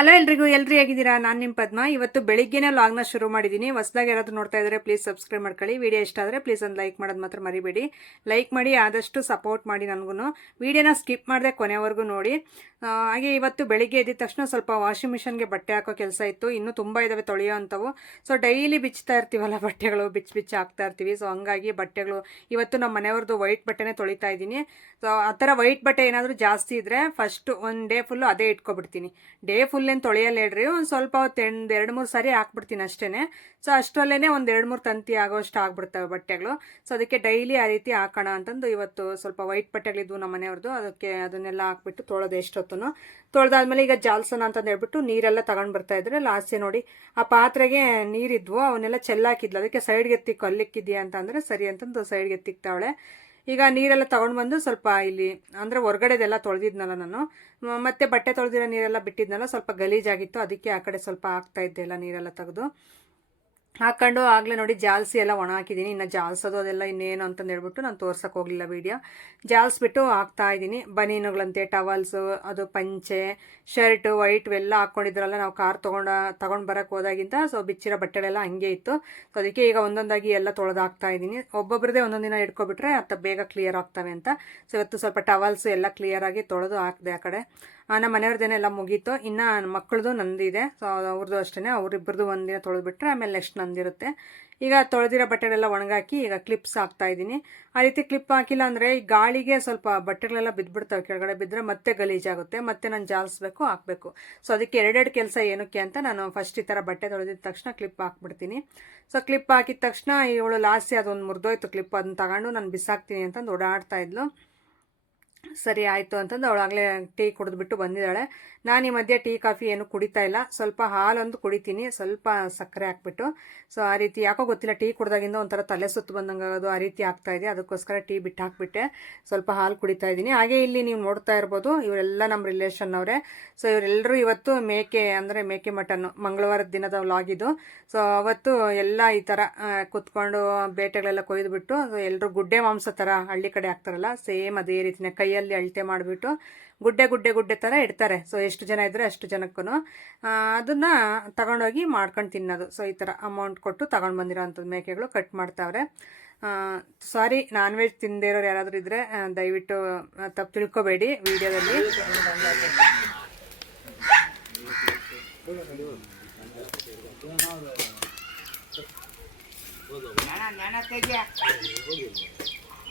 Hello ಎಲ್ರಿಗೂ, ಎಲ್ರಿ ಆಗಿದ್ದೀರಾ ನಾನು ನಿಮ್ಮ ಪದ್ಮ. ಇವತ್ತು ಬೆಳಿಗ್ಗೆನೇ ಲಾಗ್ನ ಶುರು ಮಾಡಿದ್ದೀನಿ ಹೊಸದಾಗಿ ಯಾರಾದರೂ ನೋಡ್ತಾ ಇದ್ದಾರೆ ಪ್ಲೀಸ್ ಸಬ್ಸ್ಕ್ರೈಬ್ ಮಾಡ್ಕೊಳ್ಳಿ. ವಿಡಿಯೋ ಇಷ್ಟ ಆದರೆ ಪ್ಲೀಸ್ ಒಂದು ಲೈಕ್ ಮಾಡೋದು ಮಾತ್ರ ಮರಿಬೇಡಿ. ಲೈಕ್ ಮಾಡಿ, ಆದಷ್ಟು ಸಪೋರ್ಟ್ ಮಾಡಿ ನನಗೂ ವಿಡಿಯೋನ ಸ್ಕಿಪ್ ಮಾಡಿದೆ ಕೊನೆವರೆಗೂ ನೋಡಿ. ಹಾಗೆ ಇವತ್ತು ಬೆಳಿಗ್ಗೆ ಎದ್ದ ತಕ್ಷಣ ಸ್ವಲ್ಪ ವಾಷಿಂಗ್ ಮಿಷನ್ಗೆ ಬಟ್ಟೆ ಹಾಕೋ ಕೆಲಸ ಇತ್ತು. ಇನ್ನೂ ತುಂಬ ಇದ್ದಾವೆ ತೊಳೆಯೋ ಅಂಥವು. ಸೊ ಡೈಲಿ ಬಿಚ್ತಾ ಇರ್ತೀವಲ್ಲ ಬಟ್ಟೆಗಳು, ಬಿಚ್ಚು ಬಿಚ್ಚು ಹಾಕ್ತಾ ಇರ್ತೀವಿ. ಸೊ ಹಂಗಾಗಿ ಬಟ್ಟೆಗಳು ಇವತ್ತು ನಮ್ಮ ಮನೆಯವ್ರದ್ದು ವೈಟ್ ಬಟ್ಟೆನೇ ತೊಳಿತಾ ಇದ್ದೀನಿ. ಸೊ ಆ ಥರ ವೈಟ್ ಬಟ್ಟೆ ಏನಾದರೂ ಜಾಸ್ತಿ ಇದ್ದರೆ ಫಸ್ಟ್ ಒಂದು ಡೇ ಫುಲ್ಲು ಅದೇ ಇಟ್ಕೊಬಿಡ್ತೀನಿ. ಡೇ ಫುಲ್ ಏನು ತೊಳೆಯಲ್ಲ ಹೇಳ್ರಿ ಒಂದು ಸ್ವಲ್ಪ ಒಂದು ಎರಡು ಮೂರು ಸಾರಿ ಹಾಕ್ಬಿಡ್ತೀನಿ ಅಷ್ಟೇ ಸೊ ಅಷ್ಟರಲ್ಲೇ ಒಂದು ಎರಡು ಮೂರು ತಂತಿ ಆಗೋಷ್ಟು ಆಗ್ಬಿಡ್ತವೆ ಬಟ್ಟೆಗಳು. ಸೊ ಅದಕ್ಕೆ ಡೈಲಿ ಆ ರೀತಿ ಹಾಕೋಣ ಅಂತಂದು ಇವತ್ತು ಸ್ವಲ್ಪ ವೈಟ್ ಬಟ್ಟೆಗಳಿದ್ವು ನಮ್ಮ ಮನೆಯವ್ರದ್ದು ಅದಕ್ಕೆ ಅದನ್ನೆಲ್ಲ ಹಾಕ್ಬಿಟ್ಟು ತೊಳೆದು ಎಷ್ಟೊತ್ತು ತೊಳೆದಾದ್ಮೇಲೆ ಈಗ ಜಾಲ್ಸನ ಅಂತಂದು ಹೇಳ್ಬಿಟ್ಟು ನೀರೆಲ್ಲ ತಗೊಂಡು ಬರ್ತಾ ಇದ್ರೆ ಲಾಸ್ಟೆ ನೋಡಿ. ಆ ಪಾತ್ರೆಗೆ ನೀರಿದ್ವು, ಅವನ್ನೆಲ್ಲ ಚೆಲ್ಲಾಕಿದ್ಲು. ಅದಕ್ಕೆ ಸೈಡ್ಗೆ ಎತ್ತಿ ಕಲ್ಲಿಕ್ಕಿದ್ಯಾ ಅಂತಂದರೆ ಸರಿ ಅಂತಂದು ಸೈಡ್ಗೆ ಎತ್ತಿಕ್ತಾವಳೆ. ಈಗ ನೀರೆಲ್ಲ ತಗೊಂಡು ಬಂದು ಸ್ವಲ್ಪ ಇಲ್ಲಿ, ಅಂದರೆ ಹೊರಗಡೆದೆಲ್ಲ ತೊಳೆದಿದ್ನಲ್ಲ ನಾನು. ಮತ್ತೆ ಬಟ್ಟೆ ತೊಳೆದಿರೋ ನೀರೆಲ್ಲ ಬಿಟ್ಟಿದ್ನಲ್ಲ, ಸ್ವಲ್ಪ ಗಲೀಜಾಗಿತ್ತು. ಅದಕ್ಕೆ ಆ ಕಡೆ ಸ್ವಲ್ಪ ಹಾಕ್ತಾ ಇದ್ದೆ ಎಲ್ಲ ನೀರೆಲ್ಲ ತೆಗೆದು. ಹಾಕೊಂಡು ಆಗಲೇ ನೋಡಿ ಜಾಲ್ಸಿ ಎಲ್ಲ ಒಣ ಹಾಕಿದ್ದೀನಿ. ಇನ್ನು ಜಾಲ್ಸೋದು ಅದೆಲ್ಲ ಇನ್ನೇನು ಅಂತಂದು ಹೇಳ್ಬಿಟ್ಟು ನಾನು ತೋರ್ಸೋಕೆ ಹೋಗಲಿಲ್ಲ ವೀಡಿಯೋ ಜಾಲ್ಸ್ಬಿಟ್ಟು ಹಾಕ್ತಾ ಇದ್ದೀನಿ. ಬನೀನುಗಳಂತೆ ಟವಲ್ಸು ಅದು ಪಂಚೆ ಶರ್ಟು ವೈಟ್ ಇವೆಲ್ಲ ಹಾಕ್ಕೊಂಡಿದ್ರಲ್ಲ ನಾವು ಕಾರ್ ತೊಗೊಂಡು ತೊಗೊಂಡು ಬರೋಕ್ಕೆ ಹೋದಾಗಿಂತ ಸೊ ಬಿಚ್ಚಿರೋ ಬಟ್ಟೆಗಳೆಲ್ಲ ಹಂಗೆ ಇತ್ತು. ಸೊ ಅದಕ್ಕೆ ಈಗ ಒಂದೊಂದಾಗಿ ಎಲ್ಲ ತೊಳೆದು ಹಾಕ್ತಾ ಇದ್ದೀನಿ. ಒಬ್ಬೊಬ್ಬರದೇ ಒಂದೊಂದು ದಿನ ಇಟ್ಕೊಬಿಟ್ರೆ ಅಥವಾ ಬೇಗ ಕ್ಲಿಯರ್ ಆಗ್ತವೆ ಅಂತ. ಸೊ ಇವತ್ತು ಸ್ವಲ್ಪ ಟವಲ್ಸು ಎಲ್ಲ ಕ್ಲಿಯರಾಗಿ ತೊಳೆದು ಹಾಕಿದೆ ಆ ಕಡೆ. ನಮ್ಮ ಮನೆಯವ್ರದ್ದೇನೆ ಎಲ್ಲ ಮುಗೀತು. ಇನ್ನು ಮಕ್ಕಳದು ನಂದಿದೆ ಸೊ ಅವ್ರದ್ದು ಅಷ್ಟೇ ಅವರಿಬ್ಬರದು ಒಂದಿನ ತೊಳೆದ್ಬಿಟ್ರೆ ಆಮೇಲೆ ನೆಕ್ಸ್ಟ್ ನಂದಿರುತ್ತೆ. ಈಗ ತೊಳೆದಿರೋ ಬಟ್ಟೆಗಳೆಲ್ಲ ಒಣಗಾಕಿ ಈಗ ಕ್ಲಿಪ್ಸ್ ಹಾಕ್ತಾ ಇದ್ದೀನಿ. ಆ ರೀತಿ ಕ್ಲಿಪ್ ಹಾಕಿಲ್ಲ ಅಂದರೆ ಈ ಗಾಳಿಗೆ ಸ್ವಲ್ಪ ಬಟ್ಟೆಗಳೆಲ್ಲ ಬಿದ್ದುಬಿಡ್ತವೆ ಕೆಳಗಡೆ ಬಿದ್ದರೆ ಮತ್ತೆ ಗಲೀಜಾಗುತ್ತೆ. ಮತ್ತೆ ನಾನು ಜಾಲಿಸ್ಬೇಕು, ಹಾಕಬೇಕು. ಸೊ ಅದಕ್ಕೆ ಎರಡೆರಡು ಕೆಲಸ ಏನಕ್ಕೆ ಅಂತ ನಾನು ಫಸ್ಟ್ ಈ ಥರ ಬಟ್ಟೆ ತೊಳೆದಿದ ತಕ್ಷಣ ಕ್ಲಿಪ್ ಹಾಕ್ಬಿಡ್ತೀನಿ. ಸೊ ಕ್ಲಿಪ್ ಹಾಕಿದ ತಕ್ಷಣ ಇವಳು ಲಾಸ್ಟಿ ಅದೊಂದು ಮುರಿದೋಯ್ತು ಕ್ಲಿಪ್ ಅದನ್ನ ತಗೊಂಡು ನಾನು ಬಿಸಾಕ್ತೀನಿ ಅಂತಂದು ಓಡಾಡ್ತಾ ಇದ್ಲು. ಸರಿ ಆಯಿತು ಅಂತಂದು ಅವಳಾಗಲೇ ಟೀ ಕುಡಿದ್ಬಿಟ್ಟು ಬಂದಿದ್ದಾಳೆ. ನಾನು ಈ ಮಧ್ಯೆ ಟೀ, ಕಾಫಿ ಏನು ಕುಡಿತಾ ಇಲ್ಲ. ಸ್ವಲ್ಪ ಹಾಲೊಂದು ಕುಡಿತೀನಿ. ಸ್ವಲ್ಪ ಸಕ್ಕರೆ ಹಾಕ್ಬಿಟ್ಟು. ಸೊ ಆ ರೀತಿ ಯಾಕೋ ಗೊತ್ತಿಲ್ಲ, ಟೀ ಕುಡ್ದಾಗಿಂದ ಒಂಥರ ತಲೆ ಸುತ್ತು ಬಂದಂಗೆ ಆ ರೀತಿ ಆಗ್ತಾ ಇದೆ. ಅದಕ್ಕೋಸ್ಕರ ಟೀ ಬಿಟ್ಟು ಹಾಕ್ಬಿಟ್ಟೆ ಸ್ವಲ್ಪ ಹಾಲು ಕುಡಿತಾ ಇದ್ದೀನಿ. ಹಾಗೆ ಇಲ್ಲಿ ನೀವು ನೋಡ್ತಾ ಇರ್ಬೋದು, ಇವರೆಲ್ಲ ನಮ್ಮ ರಿಲೇಷನ್ ಅವರೇ ಸೊ ಇವರೆಲ್ಲರೂ ಇವತ್ತು ಮೇಕೆ, ಅಂದರೆ ಮೇಕೆ ಮಟನ್ನು, ಮಂಗಳವಾರದ ದಿನದ ಲಾಗಿದ್ದು ಸೊ ಅವತ್ತು ಎಲ್ಲ ಈ ಥರ ಕುತ್ಕೊಂಡು ಬೇಟೆಗಳೆಲ್ಲ ಕೊಯ್ದುಬಿಟ್ಟು ಎಲ್ಲರೂ ಗುಡ್ಡೆ ಮಾಂಸ ಥರ ಹಳ್ಳಿ ಕಡೆ ಹಾಕ್ತಾರಲ್ಲ, ಸೇಮ್ ಅದೇ ರೀತಿನೇ ಕೈಯಲ್ಲಿ ಅಳತೆ ಮಾಡಿಬಿಟ್ಟು ಗುಡ್ಡೆ ಗುಡ್ಡೆ ಗುಡ್ಡೆ ಥರ ಇಡ್ತಾರೆ. ಸೊ ಎಷ್ಟು ಜನ ಇದ್ದರೆ ಅಷ್ಟು ಜನಕ್ಕೂ ಅದನ್ನು ತಗೊಂಡೋಗಿ ಮಾಡ್ಕೊಂಡು ತಿನ್ನೋದು. ಸೊ ಈ ಥರ ಅಮೌಂಟ್ ಕೊಟ್ಟು ತಗೊಂಡು ಬಂದಿರೋ ಅಂಥದ್ದು ಮೇಕೆಗಳು ಕಟ್ ಮಾಡ್ತಾವ್ರೆ. ಸಾರಿ ನಾನ್ ವೆಜ್ ತಿಂದೇ ಇರೋರು ಯಾರಾದರೂ ಇದ್ದರೆ ದಯವಿಟ್ಟು ತಪ್ಪು ತಿಳ್ಕೊಬೇಡಿ ವಿಡಿಯೋದಲ್ಲಿ.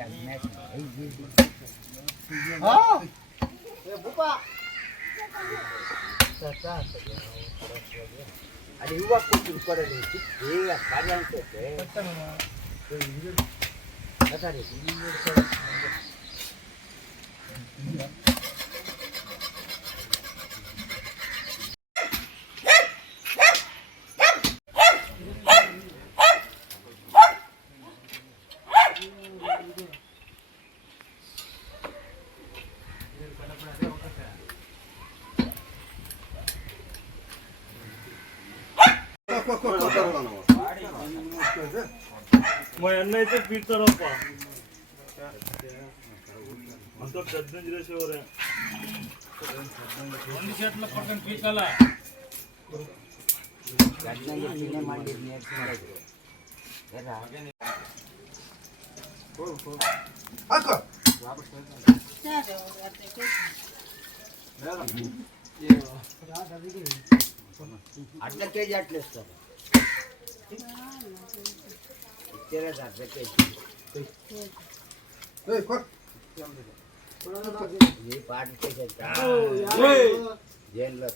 ಒಂದು ತೆಗಿ ಮತ್ತೆ ಓ ನೆನಲ್ಲ ನೀವು ಬಂದವೆ ಹಾಕೋ ಅದು ಇವಾಗ ಕೊಟ್ಟು ಕೊಡಲಿ ಈಗ ಕಾರ್ಯ ಅನ್ಸುತ್ತೆ ಮಾತಾಡಿ మా అన్న అయితే పీడతారప్ప అంత పెద్ద చేసేవారే రెండు చేతుల పక్కన పీకాల అట్లా కేజీ అట్లేస్తారు Chết ra ra kì. Ê, khoan. Ini padi kerja. Hei, jelas.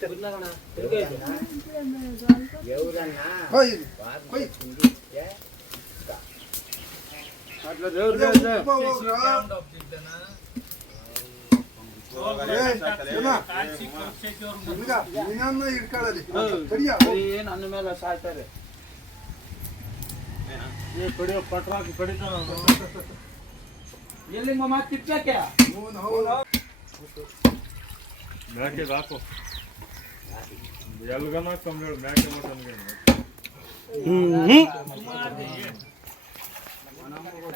ఎవరన్నా అట్లా ನನ್ನ ಮೇಲೆ ಸಾಯ್ತಾರೆ ಏ ಕಡಿಯೋ ಪಟ್ರಾಕಿ ಕಡಿತಾನ ಎಲ್ಲಿ ಮಮ್ಮ ತಿಪ್ಪಕ್ಕೆ ಮ್ಯಾಕೆಗೆ ಹಾಕು ಎಲ್ಗನ ಕಮ್ಮಿ ಹೇಳು ಮ್ಯಾಕೆ ಮಟನ್ಗೆ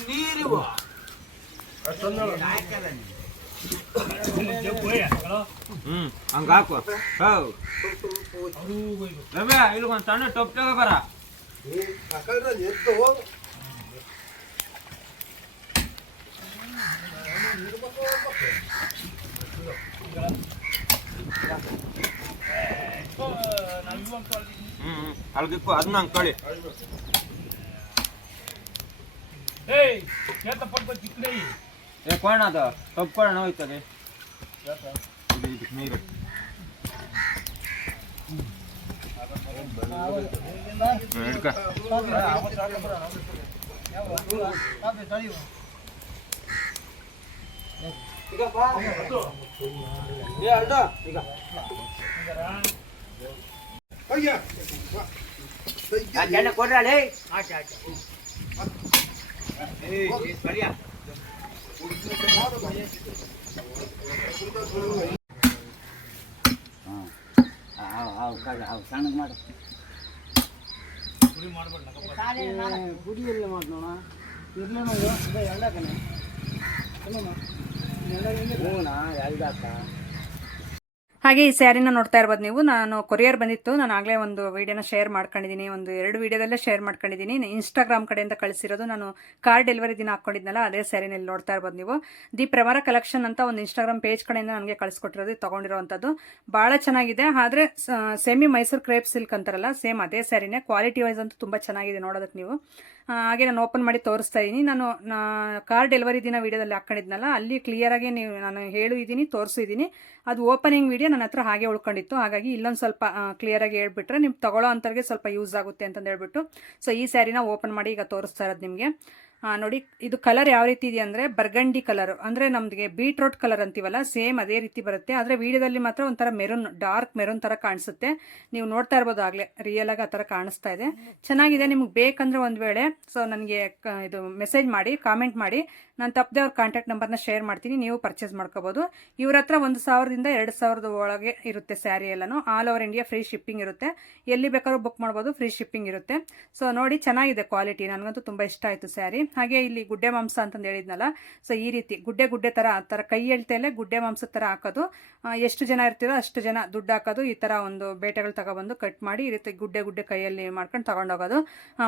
తీ ಹಂಗ ಹಾಕು ಹೌ ರಮ್ಯಾ ಇಲ್ಲಿ ಒಂದು ಸಣ್ಣ ಟೊಪ್ ತಗೋ ಬರ 알겠고 아드만 거리. 에이, 제가 벌고 지클레이. 예, 권하다. 덥권 나와 있다. 네. 이리 비키네 이거. 그러니까. 이거 봐. 예, 알다. 이거. ஐயா. என்ன கொடுறாளே? ஆச்சா ஆச்சா ஏய் சரியா? குடியில் மாட்டோம்னா. இருந்தா எல்லா கண்ணு. என்னம்மா? எல்லா போகணும் எல்லாக்கா ಹಾಗೆ ಈ ಸ್ಯಾರಿನ ನೋಡ್ತಾ ಇರ್ಬೋದು ನೀವು. ನಾನು ಕೊರಿಯರ್ ಬಂದಿತ್ತು. ನಾನು ಆಗಲೇ ಒಂದು ವಿಡಿಯೋನ ಶೇರ್ ಮಾಡ್ಕೊಂಡಿದ್ದೀನಿ. ಒಂದು ಎರಡು ವಿಡಿಯೋದಲ್ಲೇ ಶೇರ್ ಮಾಡ್ಕೊಂಡಿದ್ದೀನಿ. ಇನ್ಸ್ಟಾಗ್ರಾಮ್ ಕಡೆಯಿಂದ ಕಳಿಸಿರೋದು ನಾನು ಕಾರ್ ಡೆಲಿವರಿ ದಿನ ಹಾಕೊಂಡಿದ್ನಲ್ಲ ಅದೇ ಸ್ಯಾರಿನಲ್ಲಿ ನೋಡ್ತಾ ಇರ್ಬೋದು ನೀವು. ದಿ ಪ್ರವರ ಕಲೆಕ್ಷನ್ ಅಂತ ಒಂದು ಇನ್ಸ್ಟಾಗ್ರಾಮ್ ಪೇಜ್ ಕಡೆಯಿಂದ ನನಗೆ ಕಳಿಸ್ಕೊಟ್ಟಿರೋದು. ತೊಗೊಂಡಿರೋವಂಥದ್ದು. ಭಾಳ ಚೆನ್ನಾಗಿದೆ. ಆದರೆ ಸೆಮಿ ಮೈಸೂರು ಕ್ರೇಪ್ ಸಿಲ್ಕ್ ಅಂತಾರಲ್ಲ ಸೇಮ್ ಅದೇ ಸ್ಯಾರಿನೇ. ಕ್ವಾಲಿಟಿ ವೈಸ್ ಅಂತೂ ತುಂಬ ಚೆನ್ನಾಗಿದೆ ನೋಡೋದಕ್ಕೆ ನೀವು. ಹಾಗೆ ನಾನು ಓಪನ್ ಮಾಡಿ ತೋರಿಸ್ತಾ ಇದ್ದೀನಿ ನಾನು ಕಾರ್ ಡೆಲಿವರಿ ದಿನ ವಿಡಿಯೋದಲ್ಲಿ ಹಾಕೊಂಡಿದ್ನಲ್ಲ, ಅಲ್ಲಿ ಕ್ಲಿಯರಾಗಿ ನೀವು, ನಾನು ಹೇಳಿದ್ದೀನಿ ತೋರಿಸಿದ್ದೀನಿ ಅದು ಓಪನಿಂಗ್ ವಿಡಿಯೋ ನನ್ನ ಹತ್ರ ಹಾಗೆ ಉಳ್ಕೊಂಡಿತ್ತು. ಹಾಗಾಗಿ ಇಲ್ಲೊಂದು ಸ್ವಲ್ಪ ಕ್ಲಿಯರಾಗಿ ಹೇಳ್ಬಿಟ್ರೆ ನಿಮ್ಗೆ ತಗೊಳ್ಳೋ ಅಂಥವ್ರಿಗೆ ಸ್ವಲ್ಪ ಯೂಸ್ ಆಗುತ್ತೆ ಅಂತಂದು ಹೇಳ್ಬಿಟ್ಟು. ಸೊ ಈ ಸ್ಯಾರಿನ ಓಪನ್ ಮಾಡಿ ಈಗ ತೋರಿಸ್ತಾ ಇರೋದು ನಿಮಗೆ. ನೋಡಿ, ಇದು ಕಲರ್ ಯಾವ ರೀತಿ ಇದೆ ಅಂದರೆ ಬರ್ಗಂಡಿ ಕಲರ್ ಅಂದರೆ ನಮಗೆ ಬೀಟ್ರೋಟ್ ಕಲರ್ ಅಂತೀವಲ್ಲ ಸೇಮ್ ಅದೇ ರೀತಿ ಬರುತ್ತೆ. ಆದರೆ ವಿಡಿಯೋದಲ್ಲಿ ಮಾತ್ರ ಒಂಥರ ಮೆರೂನ್ ಡಾರ್ಕ್ ಮೆರೂನ್ ಥರ ಕಾಣಿಸುತ್ತೆ. ನೀವು ನೋಡ್ತಾ ಇರ್ಬೋದು ಆಗಲೇ ರಿಯಲ್ ಆಗಿ ಆ ಥರ ಕಾಣಿಸ್ತಾ ಇದೆ. ಚೆನ್ನಾಗಿದೆ, ನಿಮ್ಗೆ ಬೇಕಂದ್ರೆ ಒಂದು ವೇಳೆ ಸೊ ನನಗೆ ಇದು ಮೆಸೇಜ್ ಮಾಡಿ ಕಾಮೆಂಟ್ ಮಾಡಿ. ನಾನು ತಪ್ಪದೆ ಅವ್ರ ಕಾಂಟ್ಯಾಕ್ಟ್ ನಂಬರ್ನ ಶೇರ್ ಮಾಡ್ತೀನಿ, ನೀವು ಪರ್ಚೇಸ್ ಮಾಡ್ಕೋಬೋದು. ಇವ್ರ ಹತ್ರ ಒಂದು ಸಾವಿರದಿಂದ ಎರಡು ಸಾವಿರದ ಒಳಗೆ ಇರುತ್ತೆ ಸ್ಯಾರಿ ಎಲ್ಲನೂ. All over India free shipping ಇರುತ್ತೆ. ಎಲ್ಲಿ ಬೇಕಾದ್ರೂ ಬುಕ್ ಮಾಡ್ಬೋದು ಫ್ರೀ ಶಿಪ್ಪಿಂಗ್ ಇರುತ್ತೆ. ಸೊ ನೋಡಿ ಚೆನ್ನಾಗಿದೆ ಕ್ವಾಲಿಟಿ ನನಗಂತೂ ತುಂಬ ಇಷ್ಟ ಆಯಿತು ಸ್ಯಾರಿ ಹಾಗೆ ಇಲ್ಲಿ ಗುಡ್ಡೆ ಮಾಂಸ ಅಂತಂದು ಹೇಳಿದ್ನಲ್ಲ ಸೊ ಈ ರೀತಿ ಗುಡ್ಡೆ ಗುಡ್ಡೆ ಥರ ಆ ಥರ ಕೈ ಎಳ್ತೇಲೆ ಗುಡ್ಡೆ ಮಾಂಸದ ಥರ ಹಾಕೋದು. ಎಷ್ಟು ಜನ ಇರ್ತೀರೋ ಅಷ್ಟು ಜನ ದುಡ್ಡು ಹಾಕೋದು. ಈ ಥರ ಒಂದು ಬೇಟೆಗಳು ತಗೊಬಂದು ಕಟ್ ಮಾಡಿ ಈ ರೀತಿ ಗುಡ್ಡೆ ಗುಡ್ಡೆ ಕೈಯಲ್ಲಿ ಮಾಡ್ಕೊಂಡು ತಗೊಂಡೋಗೋದು.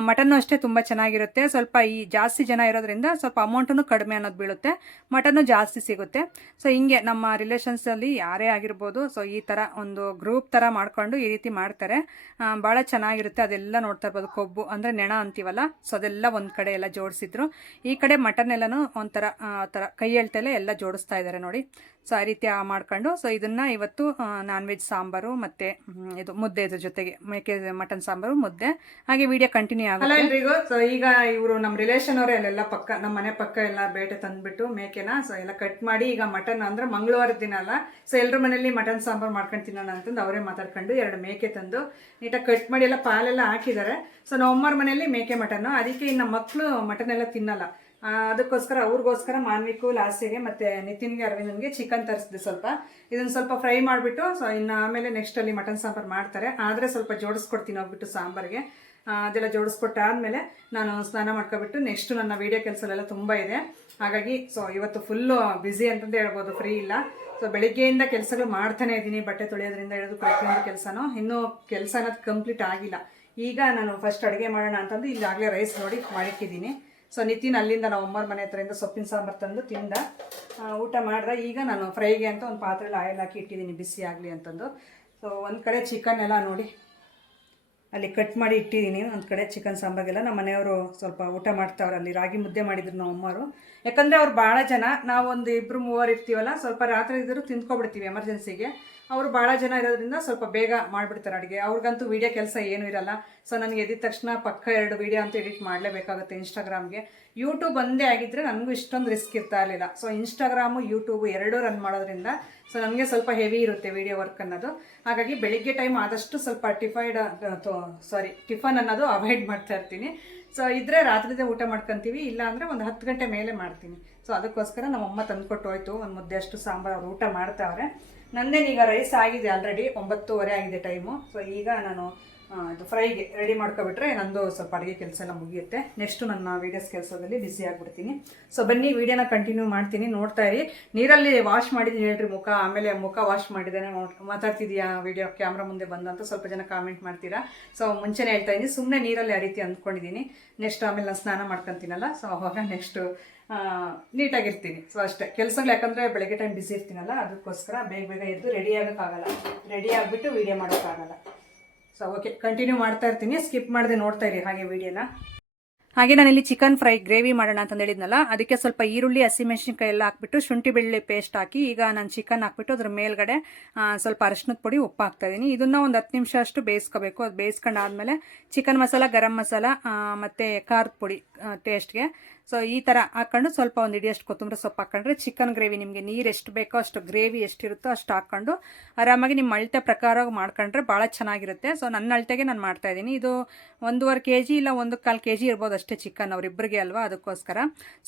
ಮಟನ್ನು ಅಷ್ಟೇ ತುಂಬ ಚೆನ್ನಾಗಿರುತ್ತೆ. ಸ್ವಲ್ಪ ಈ ಜಾಸ್ತಿ ಜನ ಇರೋದ್ರಿಂದ ಸ್ವಲ್ಪ ಅಮೌಂಟನ್ನು ಕಡಿಮೆ ಅನ್ನೋದು ಬೀಳುತ್ತೆ. ಮಟನ್ನು ಜಾಸ್ತಿ ಸಿಗುತ್ತೆ. ಸೊ ಹಿಂಗೆ ನಮ್ಮ ರಿಲೇಷನ್ಸಲ್ಲಿ ಯಾರೇ ಆಗಿರ್ಬೋದು ಸೊ ಈ ಥರ ಒಂದು ಗ್ರೂಪ್ ಥರ ಮಾಡಿಕೊಂಡು ಈ ರೀತಿ ಮಾಡ್ತಾರೆ. ಭಾಳ ಚೆನ್ನಾಗಿರುತ್ತೆ. ಅದೆಲ್ಲ ನೋಡ್ತಾ ಇರ್ಬೋದು. ಕೊಬ್ಬು ಅಂದರೆ ನೆಣ ಅಂತೀವಲ್ಲ ಸೊ ಅದೆಲ್ಲ ಒಂದು ಕಡೆ ಎಲ್ಲ ಜೋಡಿಸಿದ್ರು. ಈ ಕಡೆ ಮಟನ್ ಎಲ್ಲನೂ ಒಂಥರ ಥರ ಕೈ ಎಳ್ತಲೆ ಎಲ್ಲ ಜೋಡಿಸ್ತಾ ಇದ್ದಾರೆ ನೋಡಿ. ಸೊ ಆ ರೀತಿ ಮಾಡ್ಕೊಂಡು ಸೊ ಇದನ್ನ ಇವತ್ತು ನಾನ್ ವೆಜ್ ಸಾಂಬಾರು ಮತ್ತೆ ಇದು ಮುದ್ದೆ ಇದ್ರ ಜೊತೆಗೆ, ಮೇಕೆ ಮಟನ್ ಸಾಂಬಾರು, ಮುದ್ದೆ, ಹಾಗೆ ವಿಡಿಯೋ ಕಂಟಿನ್ಯೂ ಆಗಲ್ಲ ಎಲ್ರಿಗೂ ಸೊ ಈಗ ಇವರು ನಮ್ಮ ರಿಲೇಷನ್ ಅವರೇ, ಅಲ್ಲೆಲ್ಲ ಪಕ್ಕ ನಮ್ಮ ಮನೆ ಪಕ್ಕ ಎಲ್ಲ ಬೇಟೆ ತಂದ್ಬಿಟ್ಟು ಮೇಕೆನ ಸೊ ಎಲ್ಲ ಕಟ್ ಮಾಡಿ, ಈಗ ಮಟನ್ ಅಂದ್ರೆ ಮಂಗಳವಾರದ ದಿನ ಅಲ್ಲ ಸೊ ಎಲ್ಲರ ಮನೇಲಿ ಮಟನ್ ಸಾಂಬಾರು ಮಾಡ್ಕೊಂಡು ತಿನ್ನೋಣ ಅಂತಂದು ಅವರೇ ಮಾತಾಡ್ಕೊಂಡು ಎರಡು ಮೇಕೆ ತಂದು ನೀಟಾಗಿ ಕಟ್ ಮಾಡಿ ಎಲ್ಲ ಪಾಲೆಲ್ಲ ಹಾಕಿದ್ದಾರೆ. ಸೊ ನಮ್ಮ ಮನೆಯಲ್ಲಿ ಮೇಕೆ ಮಟನ್ ಅದಕ್ಕೆ ಇನ್ನು ಮಕ್ಕಳು ಮಟನ್ ಎಲ್ಲ ತಿನ್ನಲ್ಲ. ಅದಕ್ಕೋಸ್ಕರ, ಅವ್ರಿಗೋಸ್ಕರ ಮಾನ್ವಿಕು ಲಾಸ್ಟಿಗೆ ಮತ್ತು ನಿತಿನ್ಗೆ, ಅರವಿಂದನ್ಗೆ ಚಿಕನ್ ತರಿಸಿದೆ ಸ್ವಲ್ಪ. ಇದನ್ನು ಸ್ವಲ್ಪ ಫ್ರೈ ಮಾಡಿಬಿಟ್ಟು ಸೊ ಇನ್ನು ಆಮೇಲೆ ನೆಕ್ಸ್ಟ್ ಅಲ್ಲಿ ಮಟನ್ ಸಾಂಬಾರು ಮಾಡ್ತಾರೆ. ಆದರೆ ಸ್ವಲ್ಪ ಜೋಡಿಸ್ಕೊಡ್ತೀನಿ ಹೋಗ್ಬಿಟ್ಟು ಸಾಂಬಾರಿಗೆ. ಅದೆಲ್ಲ ಜೋಡಿಸ್ಕೊಟ್ಟಾದ್ಮೇಲೆ ನಾನು ಸ್ನಾನ ಮಾಡ್ಕೊಬಿಟ್ಟು ನೆಕ್ಸ್ಟ್ ನನ್ನ ವೀಡಿಯೋ ಕೆಲಸಲೆಲ್ಲ ತುಂಬ ಇದೆ. ಹಾಗಾಗಿ ಸೊ ಇವತ್ತು ಫುಲ್ಲು ಬ್ಯುಸಿ ಅಂತಂದು ಹೇಳ್ಬೋದು ಫ್ರೀ ಇಲ್ಲ. ಸೊ ಬೆಳಿಗ್ಗೆಯಿಂದ ಕೆಲಸಗಳು ಮಾಡ್ತಾನೆ ಇದ್ದೀನಿ, ಬಟ್ಟೆ ತೊಳೆಯೋದ್ರಿಂದ ಹಿಡಿದು ಪ್ರತಿಯೊಂದು ಕೆಲಸನೂ. ಇನ್ನೂ ಕೆಲಸ ಅನ್ನೋದು ಕಂಪ್ಲೀಟ್ ಆಗಿಲ್ಲ. ಈಗ ನಾನು ಫಸ್ಟ್ ಅಡುಗೆ ಮಾಡೋಣ ಅಂತಂದು, ಈಗಾಗಲೇ ರೈಸ್ ನೋಡಿ ಮಾಡಿಟ್ಟಿದ್ದೀನಿ. ಸೊ ನಿತಿನ್ ಅಲ್ಲಿಂದ ನಾವು ಅಮ್ಮರ ಮನೆ ಹತ್ರದಿಂದ ಸೊಪ್ಪಿನ ಸಾಂಬಾರು ತಂದು ತಿಂದ. ಊಟ ಮಾಡಿದೆ. ಈಗ ನಾನು ಫ್ರೈಗೆ ಅಂತ ಒಂದು ಪಾತ್ರೆಯಲ್ಲಿ ಆಯಿಲ್ ಹಾಕಿ ಇಟ್ಟಿದ್ದೀನಿ ಬಿಸಿ ಆಗಲಿ ಅಂತಂದು. ಸೊ ಒಂದು ಕಡೆ ಚಿಕನ್ ಎಲ್ಲ ನೋಡಿ. ಅಲ್ಲಿ ಕಟ್ ಮಾಡಿ ಇಟ್ಟಿದ್ದೀನಿ ಒಂದು ಕಡೆ ಚಿಕನ್ ಸಾಂಬಾರಿಗೆಲ್ಲ. ನಮ್ಮ ಮನೆಯವರು ಸ್ವಲ್ಪ ಊಟ ಮಾಡ್ತಾವ್ರೆ ಅಲ್ಲಿ. ರಾಗಿ ಮುದ್ದೆ ಮಾಡಿದ್ರು ನಮ್ಮ ಅಮ್ಮರು. ಯಾಕಂದರೆ ಅವ್ರು ಭಾಳ ಜನ. ನಾವು ಒಂದು ಇಬ್ಬರು ಮೂವರು ಇರ್ತೀವಲ್ಲ, ಸ್ವಲ್ಪ ರಾತ್ರಿ ಇದ್ದರೂ ತಿಂದ್ಕೊಬಿಡ್ತೀವಿ ಎಮರ್ಜೆನ್ಸಿಗೆ ಅವರು ಭಾಳ ಜನ ಇರೋದ್ರಿಂದ ಸ್ವಲ್ಪ ಬೇಗ ಮಾಡಿಬಿಡ್ತಾರೆ ಅಡುಗೆ. ಅವ್ರಿಗಂತೂ ವೀಡಿಯೋ ಕೆಲಸ ಏನೂ ಇರಲ್ಲ. ಸೊ ನನಗೆ ಎದ್ದ ತಕ್ಷಣ ಪಕ್ಕ ಎರಡು ವೀಡಿಯೋ ಅಂತೂ ಎಡಿಟ್ ಮಾಡಲೇಬೇಕಾಗುತ್ತೆ ಇನ್ಸ್ಟಾಗ್ರಾಮ್ಗೆ ಯೂಟ್ಯೂಬ್ ಒಂದೇ ಆಗಿದ್ದರೆ ನನಗೂ ಇಷ್ಟೊಂದು ರಿಸ್ಕ್ ಇರ್ತಾ ಇರಲಿಲ್ಲ. ಸೊ ಇನ್ಸ್ಟಾಗ್ರಾಮು ಯೂಟ್ಯೂಬು ಎರಡೂ ರನ್ ಮಾಡೋದ್ರಿಂದ ಸೊ ನನಗೆ ಸ್ವಲ್ಪ ಹೆವಿ ಇರುತ್ತೆ ವೀಡಿಯೋ ವರ್ಕ್ ಅನ್ನೋದು. ಹಾಗಾಗಿ ಬೆಳಿಗ್ಗೆ ಟೈಮ್ ಆದಷ್ಟು ಸ್ವಲ್ಪ ಟಿಫೈಡ್ ಸಾರಿ ಟಿಫನ್ ಅನ್ನೋದು ಅವಾಯ್ಡ್ ಮಾಡ್ತಾ ಇರ್ತೀನಿ. ಸೊ ಇದ್ರೆ ರಾತ್ರಿದೇ ಊಟ ಮಾಡ್ಕೊತೀವಿ ಇಲ್ಲ ಅಂದರೆ ಒಂದು ಹತ್ತು ಗಂಟೆ ಮೇಲೆ ಮಾಡ್ತೀನಿ. ಸೊ ಅದಕ್ಕೋಸ್ಕರ ನಮ್ಮಮ್ಮ ತಂದುಕೊಟ್ಟು ಹೋಯ್ತು. ಒಂದು ಮುದ್ದೆ ಅಷ್ಟು ಸಾಂಬಾರು ಊಟ ಮಾಡ್ತಾವ್ರೆ. ನಂದೇನೀಗ ರೈಸ್ ಆಗಿದೆ ಆಲ್ರೆಡಿ ಒಂಬತ್ತುವರೆ ಆಗಿದೆ ಟೈಮು ಸೊ ಈಗ ನಾನು ಇದು ಫ್ರೈಗೆ ರೆಡಿ ಮಾಡ್ಕೊಬಿಟ್ರೆ ನಂದು ಸ್ವಲ್ಪ ಅಡುಗೆ ಕೆಲಸ ಎಲ್ಲ ಮುಗಿಯುತ್ತೆ. ನೆಕ್ಸ್ಟು ನನ್ನ ವೀಡಿಯೋಸ್ ಕೆಲಸದಲ್ಲಿ ಬಿಸಿ ಆಗಿಬಿಡ್ತೀನಿ. ಸೊ ಬನ್ನಿ ವೀಡಿಯೋನ ಕಂಟಿನ್ಯೂ ಮಾಡ್ತೀನಿ. ನೋಡ್ತಾ ಇರಿ. ನೀರಲ್ಲಿ ವಾಶ್ ಮಾಡಿದ್ದೀನಿ ಹೇಳ್ರಿ ಮುಖ. ಆಮೇಲೆ ಮುಖ ವಾಶ್ ಮಾಡಿದ್ದೇನೆ ಮಾತಾಡ್ತಿದ್ಯಾ ವೀಡಿಯೋ ಕ್ಯಾಮ್ರಾ ಮುಂದೆ ಬಂದಂತ ಸ್ವಲ್ಪ ಜನ ಕಾಮೆಂಟ್ ಮಾಡ್ತೀರಾ? ಸೊ ಮುಂಚೆನೇ ಹೇಳ್ತಾ ಇದ್ದೀನಿ. ಸುಮ್ಮನೆ ನೀರಲ್ಲಿ ಆ ರೀತಿ ಅಂದ್ಕೊಂಡಿದ್ದೀನಿ. ನೆಕ್ಸ್ಟ್ ಆಮೇಲೆ ನಾನು ಸ್ನಾನ ಮಾಡ್ಕೊತೀನಲ್ಲ? ಸೊ ಅವಾಗ ನೆಕ್ಸ್ಟು ನೀಟಾಗಿರ್ತೀನಿ. ಸೊ ಅಷ್ಟೇ. ಕೆಲಸಗಳು ಯಾಕಂದರೆ ಬೆಳಗ್ಗೆ ಟೈಮ್ ಬಿಸಿ ಇರ್ತೀನಲ್ಲ, ಅದಕ್ಕೋಸ್ಕರ ಬೇಗ ಬೇಗ ಎದ್ದು ರೆಡಿ ಆಗೋಕ್ಕಾಗಲ್ಲ. ರೆಡಿ ಆಗಿಬಿಟ್ಟು ವೀಡಿಯೋ ಮಾಡೋಕ್ಕಾಗಲ್ಲ. ಸೊ ಓಕೆ ಕಂಟಿನ್ಯೂ ಮಾಡ್ತಾ ಇರ್ತೀನಿ. ಸ್ಕಿಪ್ ಮಾಡದೆ ನೋಡ್ತಾ ಇರಿ ಹಾಗೆ ವಿಡಿಯೋನ ಹಾಗೆ ನಾನಿಲ್ಲಿ ಚಿಕನ್ ಫ್ರೈ ಗ್ರೇವಿ ಮಾಡೋಣ ಅಂತ ಹೇಳಿದ್ನಲ್ಲ, ಅದಕ್ಕೆ ಸ್ವಲ್ಪ ಈರುಳ್ಳಿ ಹಸಿಮೆಣಸಿನ್ಕಾಯಿ ಎಲ್ಲ ಹಾಕ್ಬಿಟ್ಟು ಶುಂಠಿ ಬೆಳ್ಳುಳ್ಳಿ ಪೇಸ್ಟ್ ಹಾಕಿ ಈಗ ನಾನು ಚಿಕನ್ ಹಾಕ್ಬಿಟ್ಟು ಅದ್ರ ಮೇಲ್ಗಡೆ ಸ್ವಲ್ಪ ಅರಶಿನದ ಪುಡಿ ಉಪ್ಪು ಹಾಕ್ತಾ ಇದ್ದೀನಿ. ಇದನ್ನ ಒಂದು ಹತ್ತು ನಿಮಿಷ ಅಷ್ಟು ಬೇಯಿಸ್ಕೋಬೇಕು. ಅದು ಬೇಯಿಸ್ಕೊಂಡಾದ್ಮೇಲೆ ಚಿಕನ್ ಮಸಾಲ, ಗರಂ ಮಸಾಲ ಮತ್ತು ಖಾರದ ಪುಡಿ ಟೇಸ್ಟ್ಗೆ ಸೊ ಈ ಥರ ಹಾಕೊಂಡು ಸ್ವಲ್ಪ ಒಂದು ಇಡಿಯಷ್ಟು ಕೊತ್ತಂಬರಿ ಸೊಪ್ಪು ಹಾಕೊಂಡ್ರೆ ಚಿಕನ್ ಗ್ರೇವಿ ನಿಮಗೆ ನೀರು ಎಷ್ಟು ಬೇಕೋ ಅಷ್ಟು ಗ್ರೇವಿ ಎಷ್ಟಿರುತ್ತೋ ಅಷ್ಟು ಹಾಕ್ಕೊಂಡು ಆರಾಮಾಗಿ ನಿಮ್ಮ ಅಳತೆ ಪ್ರಕಾರ ಮಾಡ್ಕೊಂಡ್ರೆ ಭಾಳ ಚೆನ್ನಾಗಿರುತ್ತೆ. ಸೊ ನನ್ನ ಅಳತೆಗೆ ನಾನು ಮಾಡ್ತಾ ಇದ್ದೀನಿ. ಇದು ಒಂದೂವರೆ ಕೆ ಜಿ ಇಲ್ಲ ಒಂದು ಕಾಲು ಕೆ ಜಿ ಇರ್ಬೋದು ಅಷ್ಟೇ ಚಿಕನ್ ಅವರಿಬ್ಬರಿಗೆ ಅಲ್ವಾ ಅದಕ್ಕೋಸ್ಕರ.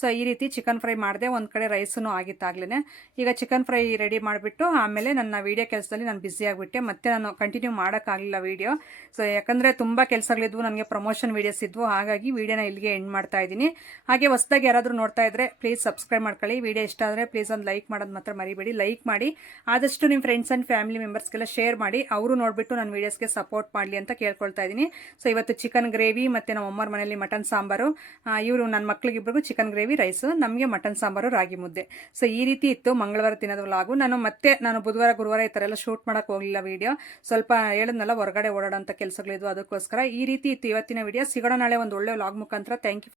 ಸೊ ಈ ರೀತಿ ಚಿಕನ್ ಫ್ರೈ ಮಾಡಿದೆ ಒಂದು ಕಡೆ ರೈಸೂ ಆಗಿತ್ತಾಗ್ಲೇ ಈಗ ಚಿಕನ್ ಫ್ರೈ ರೆಡಿ ಮಾಡಿಬಿಟ್ಟು ಆಮೇಲೆ ನನ್ನ ವೀಡಿಯೋ ಕೆಲಸದಲ್ಲಿ ನಾನು ಬ್ಯುಸಿ ಆಗಿಬಿಟ್ಟೆ. ಮತ್ತೆ ನಾನು ಕಂಟಿನ್ಯೂ ಮಾಡೋಕ್ಕಾಗಲಿಲ್ಲ ವೀಡಿಯೋ ಸೊ ಯಾಕಂದರೆ ತುಂಬ ಕೆಲಸಗಳಿದ್ವು, ನನಗೆ ಪ್ರಮೋಷನ್ ವೀಡಿಯೋಸ್ ಇದ್ವು. ಹಾಗಾಗಿ ವೀಡಿಯೋನ ಇಲ್ಲಿಗೆ ಎಂಡ್ ಮಾಡ್ತಾ ಇದ್ದೀನಿ. ಹಾಗೆ ಹೊಸದಾಗಿ ಯಾರಾದರೂ ನೋಡ್ತಾ ಇದ್ರೆ ಪ್ಲೀಸ್ ಸಬ್ಸ್ಕ್ರೈಬ್ ಮಾಡ್ಕೊಳ್ಳಿ. ವಿಡಿಯೋ ಇಷ್ಟ ಆದರೆ ಪ್ಲೀಸ್ ಒಂದು ಲೈಕ್ ಮಾಡೋದು ಮಾತ್ರ ಮರಿಬೇಡಿ. ಲೈಕ್ ಮಾಡಿ. ಆದಷ್ಟು ನಿಮ್ಮ ಫ್ರೆಂಡ್ಸ್ ಆ್ಯಂಡ್ ಫ್ಯಾಮಿಲಿ ಮೆಂಬರ್ಸ್ಗೆಲ್ಲ ಶೇರ್ ಮಾಡಿ. ಅವರು ನೋಡಿಬಿಟ್ಟು ನನ್ನ ವೀಡಿಯೋಸ್ಗೆ ಸಪೋರ್ಟ್ ಮಾಡಲಿ ಅಂತ ಕೇಳ್ಕೊಳ್ತಾ ಇದ್ದೀನಿ ಸೊ ಇವತ್ತು ಚಿಕನ್ ಗ್ರೇವಿ ಮತ್ತು ನಮ್ಮ ಅಮ್ಮರ ಮನೆಯಲ್ಲಿ ಮಟನ್ ಸಾಂಬಾರು. ಇವರು ನನ್ನ ಮಕ್ಳಿಗಿಬ್ರಿಗೂ ಚಿಕನ್ ಗ್ರೇವಿ ರೈಸು ನಮಗೆ ಮಟನ್ ಸಾಂಬಾರು, ರಾಗಿ ಮುದ್ದೆ. ಸೊ ಈ ರೀತಿ ಇತ್ತು ಮಂಗಳವಾರ ದಿನದ ಲಾಗು ನಾನು ಮತ್ತೆ ನಾನು ಬುಧವಾರ, ಗುರುವಾರ ಈ ಥರ ಎಲ್ಲ ಶೂಟ್ ಮಾಡೋಕೆ ಹೋಗಲಿಲ್ಲ ವೀಡಿಯೋ ಸ್ವಲ್ಪ ಹೇಳಿದ್ನಲ್ಲ, ಹೊರಗಡೆ ಓಡಾಡೋಂಥ ಕೆಲಸಗಳಿದ್ವು, ಅದಕ್ಕೋಸ್ಕರ. ಈ ರೀತಿ ಇತ್ತು ಇವತ್ತಿನ ವಿಡಿಯೋ ಸಿಗೋಣ ನಾಳೆ ಒಂದು ಒಳ್ಳೆ ವ್ಲಾಗ್ ಮುಖಾಂತರ. Thank you